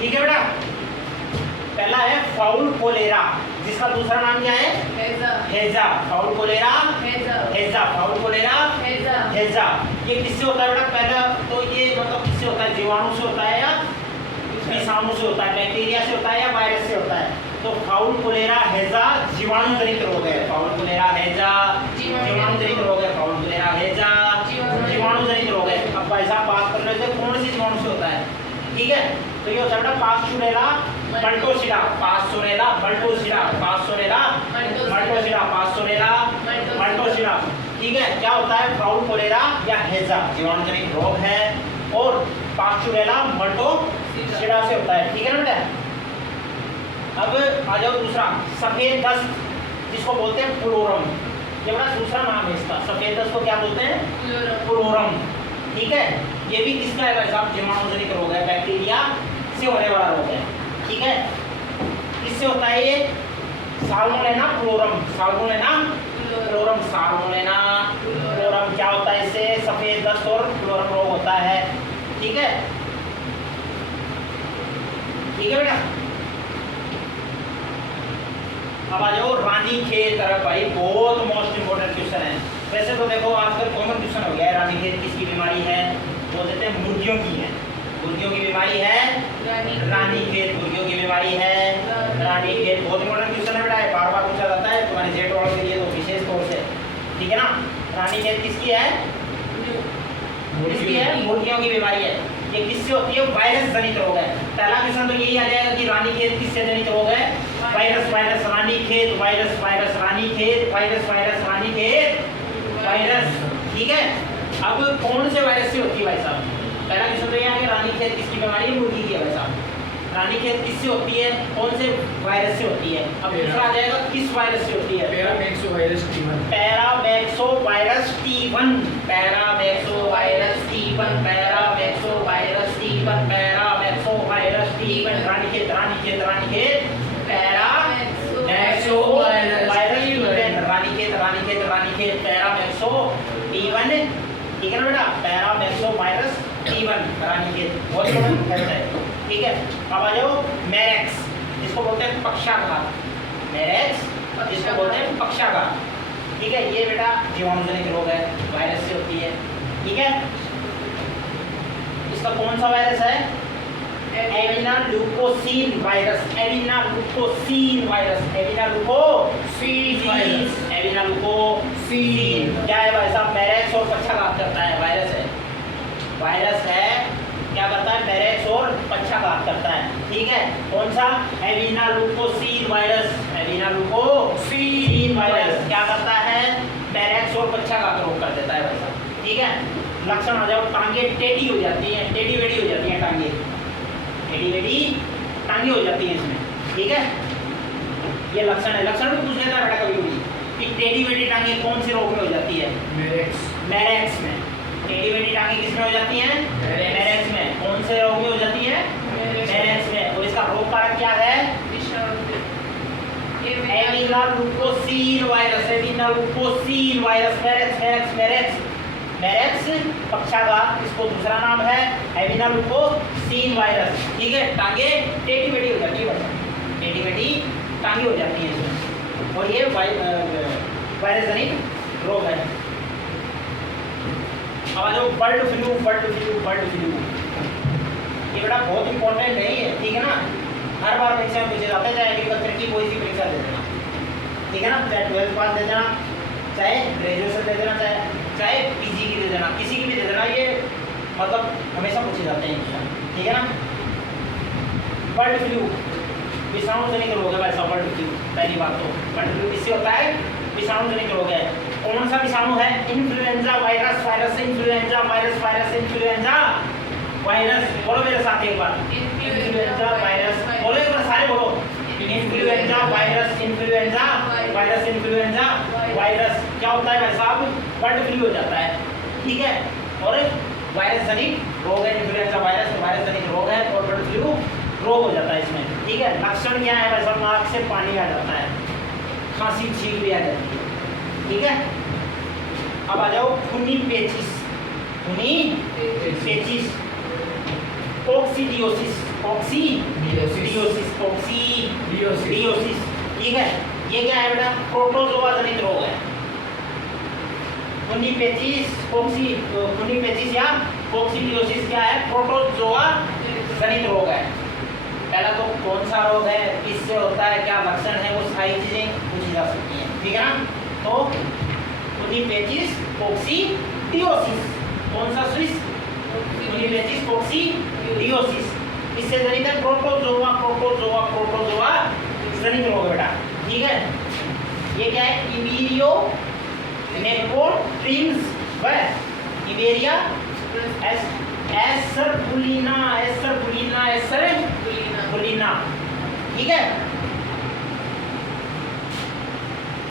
ठीक है बेटा। पहला है फाउल कोलेरा, जिसका दूसरा नाम क्या है? हेजा। फाउल कोलेरा हेजा, फाउल कोलेरा हेजा। ये किससे होता है बेटा? पहला तो ये मतलब किससे होता है? जीवाणु से होता है या विषाणु से होता है? बैक्टीरिया से होता है या वायरस से होता है? तो फाउल कोलेरा हेजा जीवाणु जनित रोग है। फाउल कोलेरा हेजा जीवाणु जनित रोग है। फाउल कोलेरा हेजा जीवाणु जनित रोग है। अब भाई साहब बात कर रहे थे कौन सी जीवाणु से होता है, ठीक है? तो ये होता है बेटा पास्चुरेला बल्टोसिरा, पास्चुरेला बल्टोसिरा, पास्चुरेला बल्टोसिरा, पास्चुरेला बल्टोसिरा। ठीक है, क्या होता है? फाउल कोलेरा या हेजा जीवाणु जनित रोग है और पास्चुरेला बल्टोसिरा से होता है। ठीक है ना बेटा? अब आ जाओ दूसरा, सफेद दस्त, जिसको बोलते हैं फ्लोरम। ये बड़ा दूसरा नाम है इसका। सफेद दस्त को क्या बोलते हैं? फ्लोरम। ठीक है, ये भी किसका है भाई साहब? जीवाणु जनित रोग है, बैक्टीरिया से होने वाला रोग है। ठीक है, किससे होता है ये? Salmonella phloem, salmonella phloem, salmonella phloem. क्या होता है इससे? सफेद दस्त और फ्लोरम रोग होता है। ठीक है, ठीक है बेटा। अब आ जाओ रानीखेत तरफ। भाई बहुत मोस्ट इंपोर्टेंट क्वेश्चन है। वैसे तो देखो आजकल कॉमन क्वेश्चन हो गया है। रानीखेत किसकी बीमारी है? बोल देते हैं मुर्गियों की है। मुर्गियों की बीमारी है रानीखेत, मुर्गियों की बीमारी है रानीखेत। बहुत इंपोर्टेंट क्वेश्चन है बेटा, बार बार पूछा जाता है तुम्हारे जेट वालों के लिए तो विशेष तौर से। ठीक है ना? रानीखेत किसकी है? किसकी है? मुर्गियों की बीमारी है। ये किससे होती है? वायरस जनित रोग है। पहला क्वेश्चन तो यही आ जाएगा कि रानीखेत किससे जनित रोग है? Virus virus Ranikhet, virus virus Ranikhet, virus virus Ranikhet virus. ठीक है, अब कौन से वायरस से होती है भाई साहब? पहला क्वेश्चन तो यह है कि रानीखेत किसकी बीमारी? मुर्गी की है भाई साहब। रानीखेत किससे होती है? कौन से वायरस से होती है? अब दूसरा आ जाएगा किस वायरस से होती है? पैरामैक्सोवायरस टी1, पैरामैक्सोवायरस टी1, पैरामैक्सोवायरस टी1, पैरामैक्सोवायरस टी1, पैरामैक्सोवायरस टी1। रानीखेत रानीखेत रानीखेत पैरामैक्सोवायरस टी1, रानीखेत रानीखेत रानीखेत पैरामैक्सो टी1। ठीक है ना बेटा? पैरामैक्सोवायरस टी1 रानीखेत बहुत इंपॉर्टेंट है। ठीक है, अब आ जाओ मैरेक्स, जिसको बोलते हैं पक्षाघात। मैरेक्स जिसको बोलते हैं पक्षाघात। ठीक है, ये बेटा जीवाणु जनित रोग है, वायरस से होती है। ठीक है, इसका कौन सा वायरस है? Avian leukosis virus, avian leukosis virus, avian leukosis virus, avian leukosis. क्या है भाई साहब? मैरेक्स और पक्षाघात करता है, वायरस है, वायरस है। क्या करता है? मैरेक्स और पक्षाघात करता है। ठीक है, कौन सा? एविना leukosis virus, avian leukosis virus क्या करता है? मैरेक्स और पक्षाघात रोग कर देता है भाई साहब। ठीक है, लक्षण आ जाओ, टांगे टेढ़ी हो जाती हैं, टेढ़ी वेढ़ी हो जाती हैं टांगे, टेढ़ी वेढ़ी टांगे हो जाती हैं इसमें। ठीक है, ये लक्षण है। लक्षण भी पूछ लेता है बेटा कभी कभी कि टेढ़ी वेढ़ी टांगे कौन से रोग में हो जाती है? मैरेक्स में। टेढ़ी वेढ़ी टांगे किस में हो जाती हैं? मैरेक्स में। कौन से रोग में हो जाती है? मैरेक्स में। और इसका रोग कारक क्या है? Avian leukosis virus, avian leukosis virus, मैरेक्स मैरेक्स मैरेक्स मैरेक्स पक्षाघात, इसको दूसरा नाम है एविना ल्यूकोसीन वायरस। ठीक है, टांगे टेढ़ी वेढ़ी हो जाती है, टेढ़ी वेढ़ी टांगे हो जाती हैं इसमें, और ये वायरस जनित रोग है। अब आ जाओ bird flu, bird flu, bird flu. ये बेटा बहुत इंपॉर्टेंट नहीं है। ठीक है ना? हर बार परीक्षा पूछे जाते हैं, चाहे एग्रीकल्चर की कोई सी परीक्षा दे देना। ठीक है ना? चाहे 12th पास दे देना, चाहे ग्रेजुएशन दे देना, चाहे पीजी की दे देना, किसी की भी दे देना, ये मतलब हमेशा पूछे जाते हैं एग्जाम। ठीक है ना? बर्ड फ्लू विषाणु जनित रोग है वैसा बर्ड फ्लू। पहली बात तो बर्ड फ्लू किससे होता है? विषाणु जनित रोग है। कौन सा विषाणु है? Influenza virus, virus influenza virus, virus influenza virus. बोलो मेरे साथ एक बार, इन्फ्लुएंजा वायरस। बोलो एक बार सारे बोलो, influenza virus, influenza virus, influenza virus. क्या होता है भाई साहब? बर्ड फ्लू हो जाता है। ठीक है, और वायरस जनित रोग है इन्फ्लुएंजा वायरस, वायरस जनित रोग है और बर्ड फ्लू रोग हो जाता है इसमें। ठीक है, लक्षण क्या है भाई साहब? नाक से पानी आ जाता है, खांसी छींक भी आ जाती है। ठीक है, अब आ जाओ खूनी पेचिस, खूनी पेचिस। कोक्सीडियोसिस, कोक्सीडियोसिस, ठीक है। ये क्या है बेटा? प्रोटोजोआ जनित रोग है। कुनिपेचिस या कोक्सीडियोसिस क्या है? प्रोटोजोआ जनित रोग है। पहला तो कौन सा रोग है, किससे होता है, क्या लक्षण है, वो सारी चीजें पूछी जा सकती हैं, ठीक है ना। तो कुनिपेचिस कोक्सीडियोसिस, कौन सा स्विस? कुनिपेचिस कोक्सीडियोसिस, इससे जनित है प्रोटोजोआ जनित रोग बेटा, ठीक है। ये क्या है? इबेरियो नेपोट्रिम्स व इबेरिया एसरबुलिना, ठीक है।